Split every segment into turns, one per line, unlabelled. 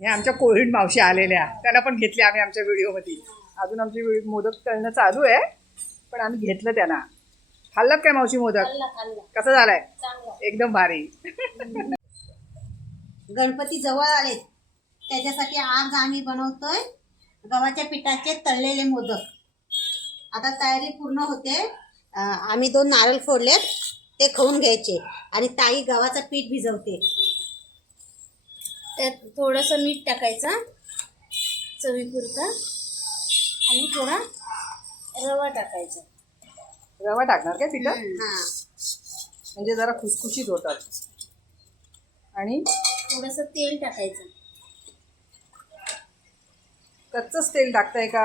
हे आमच्या कोविड मावशी आलेल्या. त्यांना पण घेतले आम्ही आमच्या व्हिडिओमध्ये. अजून आमची मोदक करणं चालू आहे. पण आम्ही घेतलं त्यांना. खाल्लात काय मावशी मोदक?
खाल्ला खाल्ला.
कसा झालाय? एकदम भारी.
गणपती जवळ आलेत त्याच्यासाठी आज आम्ही बनवतोय गव्हाच्या पिठाचे तळलेले मोदक. आता तयारी पूर्ण होते. आम्ही दोन नारळ फोडलेत. ते खाऊन घ्यायचे. आणि ताई गव्हाचं पीठ भिजवते. त्यात थोडंसं मीठ टाकायचं चवीपुरतं. आणि थोडा रवा टाकायचा.
रवा टाकणार काय पिठं
हां.
म्हणजे जरा खुसखुशीत होतात. आणि
थोडंसं तेल टाकायचं.
कच्चच तेल टाकताय का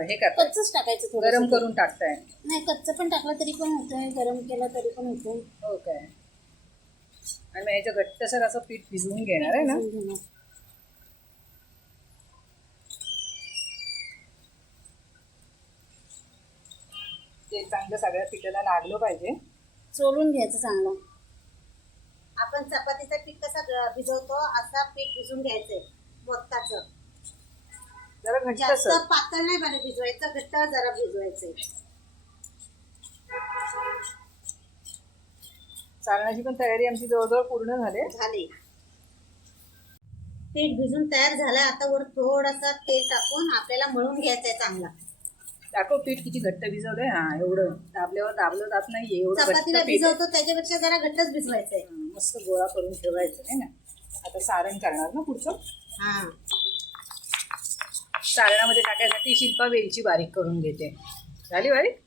हे करताय?
कच्चच टाकायचं थोडं
गरम करून टाकताय.
नाही कच्चं पण टाकलं तरी पण होतंय गरम केलं तरी पण होतंय.
हो काय? आणि मग याचं घट्टसर असं पीठ भिजवून घेणार आहे ना? ते चांगलं सगळ्या पिठाला लागलं पाहिजे.
चोलून घ्यायचं चांगलं. आपण चपातीचं पीठ कसं भिजवतो असं पीठ भिजून घ्यायचंय मोदकाचं
जरा
जास्त
घट्टसर
पातळ नाही बरं भिजवायचं घट्ट जरा भिजवायचंय.
चालण्याची पण तयारी आमची जवळजवळ पूर्ण झाली
झाले. पीठ भिजून तयार झालं. आता वर थोडासा तेल टाकून आपल्याला मळून घ्यायचंय चांगला.
दाखव पीठ किती घट्ट भिजवलंय. हा एवढं. दाबल्यावर दाबलं जात नाही एवढं
चपातीला
घट्ट पीठ आहे.
भिजवतो त्याच्यापेक्षा जरा घट्टच भिजवायचंय.
हं, मस्त गोळा करून ठेवायचं आहे ना? आता सारण करणार ना पुढचं?
हा.
सारणामध्ये टाकायसाठी शिल्पा वेलची बारीक करून घेते. झाली बारीक?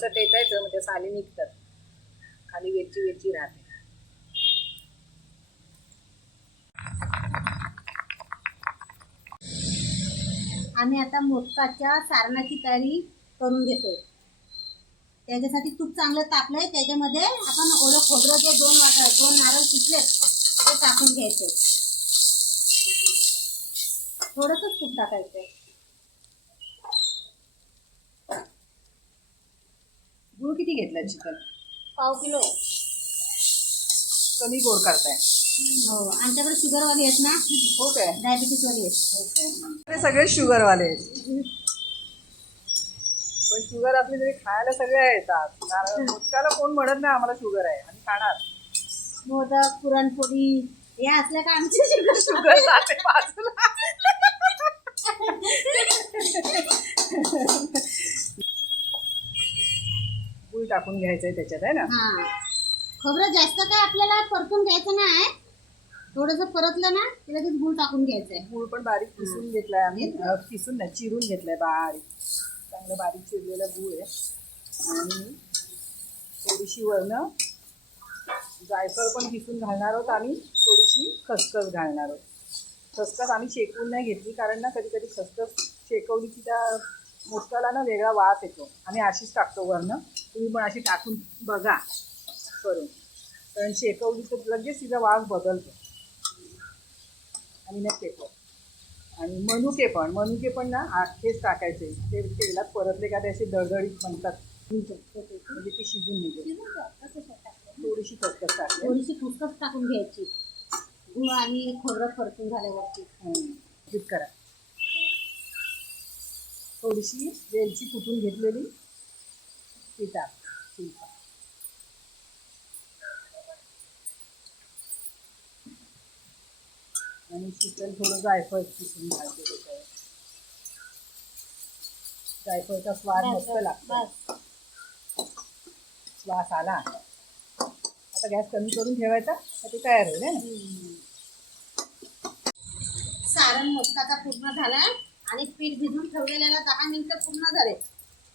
थोडंसं टेकायचं म्हणजे साली निघतात. खाली वेलची वेलची राहते.
आम्ही आता मोदकाच्या सारणाची तयारी करून घेतोय. त्याच्यासाठी तूप चांगलं तापलंय त्याच्यामध्ये आपण ओलं खोबरं जे दोन वाटर दोन नारळ पिसले ते टाकून घ्यायचे. थोडंसंच तूप टाकायचं.
किती घेतला चिकन?
पाव किलो.
कमी गोड करताय.
हो आमच्याकडे शुगरवाली आहेत ना.
हो काय
डायबिटीसवाली आहेत.
ते सगळे शुगरवाले आहेत. पण शुगर असली तरी खायला सगळे येतात. मोदकाला कोण म्हणत नाही आम्हाला शुगर आहे. आणि खाणार.
मोदक पुरणपोळी हे असल्या का आमची शुगर?
शुगर जाते बाजूला. गुळ टाकून घ्यायचंय त्याच्यात आहे ना?
हा. खोबरं जास्त काय आपल्याला परतून घ्यायचं नाही. थोडंसं परतलं ना की लगेच गूळ टाकून घ्यायचंय.
गुळ पण बारीक किसून घेतलाय आम्ही. अं, किसून नाही चिरून घेतलाय बारीक. चांगलं बारीक चिरलेला गुळ आहे. आणि थोडीशी वरण. जायफळ पण किसून घालणार आहोत आणि थोडीशी खसखस घालणार आहोत. खसखस आम्ही शेकून नाही घेतली कारण ना कधी कधी खसखस शेकवली की त्या मोदकाला ना वेगळा वास येतो. आम्ही अशीच टाकतो वरनं तुम्ही पण अशी टाकून बघा. करून. कारण शेकवली तर लगेच तिचा वास बदलतो. आणि नाही पेपर आणि मनुके पण मनुके पण ना आखेच टाकायचे. ते तेलात परतले का ते असे दळदळीत बनतात. म्हणजे ते शिजून निघेल. थोडीशी खसखस टाकते.
थोडीशी खसखस टाकून घ्यायची. गूळ आणि खोबरं परतून झाल्यावरती.
करा. थोडीशी वेलची कुटून घेतलेली. ती आणि चिकन थोडं जायफळ चिकन घालते त्याच्यावर जायफळचा स्वाद मस्त लागतो श्वास आला आता गॅस कमी करून ठेवायचा ते तयार होईल
सारण मोदकाचा पूर्ण झाला आणि पीठ भिजून ठेवलेल्याला दहा मिनिटं पूर्ण झाले.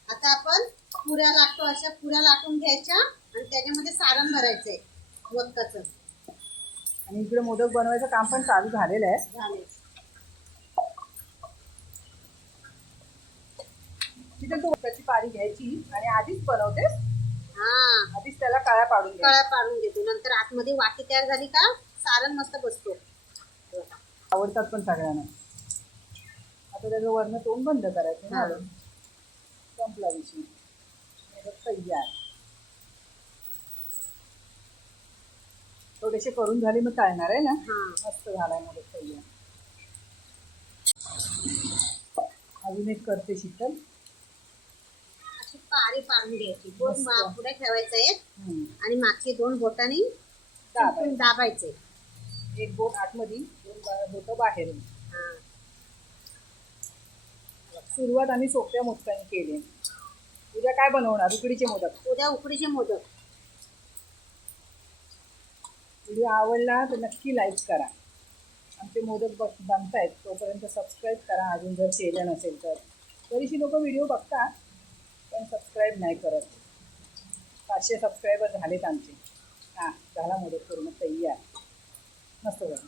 आता आपण पुऱ्या लाटतो अशा पुऱ्या लाटून घ्यायच्या आणि त्याच्यामध्ये सारण भरायचंय मोदकाचं
आणि इकडे मोदक बनवायचं काम पण चालू झालेलं आहे.
झाले
तिथे तू मोदकाची पारी घ्यायची आणि आधीच बनवतेस?
हा.
आधीच त्याला काळ्या पाडून घ्यायच्या.
कळ्या पाडून घेतो. नंतर आतमध्ये वाटी तयार झाली का सारण मस्त बसतो.
आवडतात पण सगळ्यांना. आता त्याचं वर्ण तोंड बंद करायचं
हा.
संपला विषय. तयार. थोडेसे करून झाले मग तळणार आहे ना? मस्त झालाय मोदक तयार. अजून एक करते शीतल.
पारी पाडून घ्यायची. मा- पुढे ठेवायचं. आणि मागची दोन बोटांनी
दाबायचं.
दाबायचे.
एक बोट आतमध्ये दोन बोटं बाहेर
हा.
सुरुवात आम्ही सोप्या मोदकाने केली. उद्या काय बनवणार? उकडीचे मोदक.
उद्या उकडीचे मोदक.
व्हिडिओ आवडला तर नक्की लाईक करा. आमचे मोदक बघ बनतायत तोपर्यंत सबस्क्राईब करा. अजून जर केलं नसेल तर. बरीचशी लोक व्हिडिओ बघतात पण सबस्क्राईब नाही करत. पाचशे सबस्क्रायबर झालेत आमचे. हां झाला मोदक पूर्ण तयार. मस्त झालं.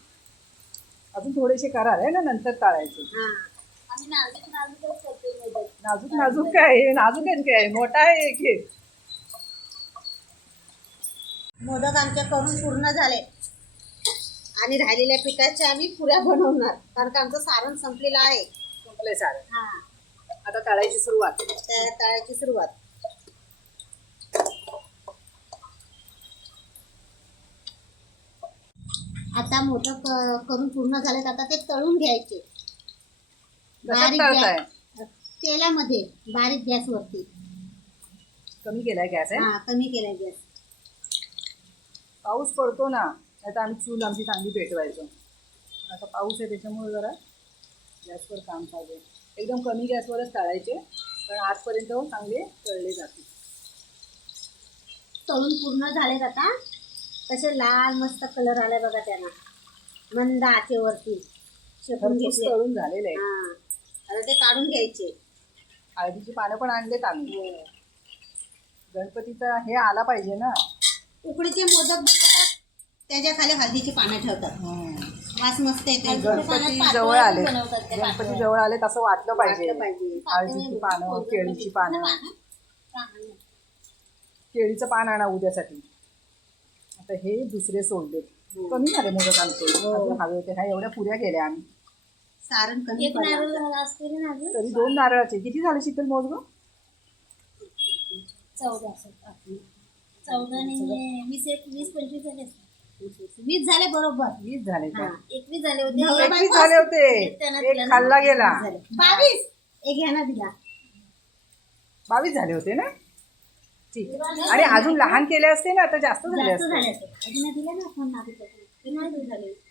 अजून थोडेसे करार आहे ना नंतर टाळायचे.
हा. नाजूक
नाजूक काय आहे? नाजूक आहे काय? मोठा आहे एक
मोदक आमच्या करून पूर्ण झाले. आणि राहिलेल्या पिठाचे आम्ही पुऱ्या बनवणार. कारण का आमचं सारण संपलेलं आहे.
संपलंय सारं
हा.
आता टाळायची सुरुवात.
त्या तळाची सुरुवात. आता मोदक अं, करून पूर्ण झालेत. आता ते तळून घ्यायचे. बारीक
तळताय
गॅस तेलामध्ये बारीक गॅसवरती.
कमी केलाय गॅस आहे
हा कमी केलाय गॅस.
पाऊस पडतो ना तर आम्ही चूल आमची चांगली पेटवायचो. आता पाऊस आहे त्याच्यामुळे जरा गॅसवर काम चालू आहे. एकदम कमी गॅसवरच तळायचे कारण आजपर्यंत चांगले तळले जातील.
तळून पूर्ण झालेत आता. तसे लाल मस्त कलर आलाय बघा त्यांना मंद आचेवरती. शेकून
भरपूर
घेतले.
तळून झालेले आहे
हा. आता ते काढून घ्यायचे.
हळदीची पानं पण आणलेत आम्ही. गणपतीचा हे आला पाहिजे ना.
उकडीचे मोदक बनवतात त्याच्याखाली हळदीची पानं ठेवतात. वास मस्त येते
गणपती जवळ आले गणपती जवळ आले तसं वाटलं पाहिजे. हळदीची पानं केळीची पानं. केळीचं पान आणा उद्यासाठी. आता हे दुसरे सोडले कमी झाले मोदक आमचे अजून हवे होते. ह्या एवढ्या पुऱ्या केल्या आम्ही.
सारण कमी पडलं.
तरी दोन नारळाचे. किती झाले शीतल मोज गं
चौदा चौदा आणि वीस एक वीस पंचवीस झाले वीस झाले बरोबर.
वीस झाले का?
एकवीस झाले होते.
एकवीस झाले होते. एक खाल्ला गेला.
बावीस. एक ह्याना दिला.
बावीस झाले होते ना? ठीक. आहे. आणि अजून लहान केले असते ना तर जास्त झाले
जास्त
असते.
झाले दिला ना आपण.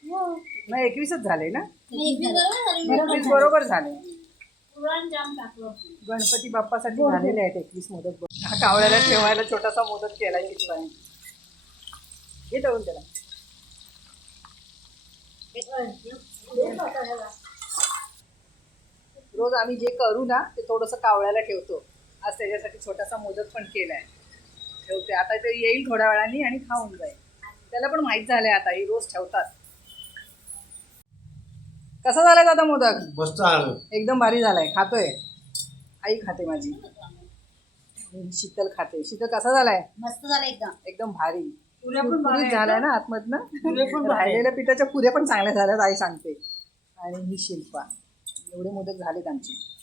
हो.
मग एकवीसच झाले ना?
एकवीस बरोबर झाले.
गणपती बाप्पासाठी झालेले आहेत एकवीस मोदक. हा कावळ्याला ठेवायला छोटासा मोदक केलाय किती घे तळून त्याला रोज आम्ही जे करू ना ते थोडंसं कावळ्याला ठेवतो. आज त्याच्यासाठी छोटासा मोदक पण केलाय. ठेवते. आता ते येईल थोड्या वेळाने आणि खाऊन जाईल. त्याला पण माहीत झालंय आता ही रोज ठेवतात. कसा झालाय दादा मोदक?
मस्त आलं
एकदम भारी झालाय. खातोय? आई खाते माझी. शीतल खाते. शीतल कसा झालाय?
मस्त झालं एकदम.
एकदम भारी. झालाय ना? आतमधनं? राहिलेल्या पिठाच्या पुऱ्या पण चांगल्या झाल्यात आई सांगते. आणि ही शिल्पा. एवढे मोदक झालेत आमचे.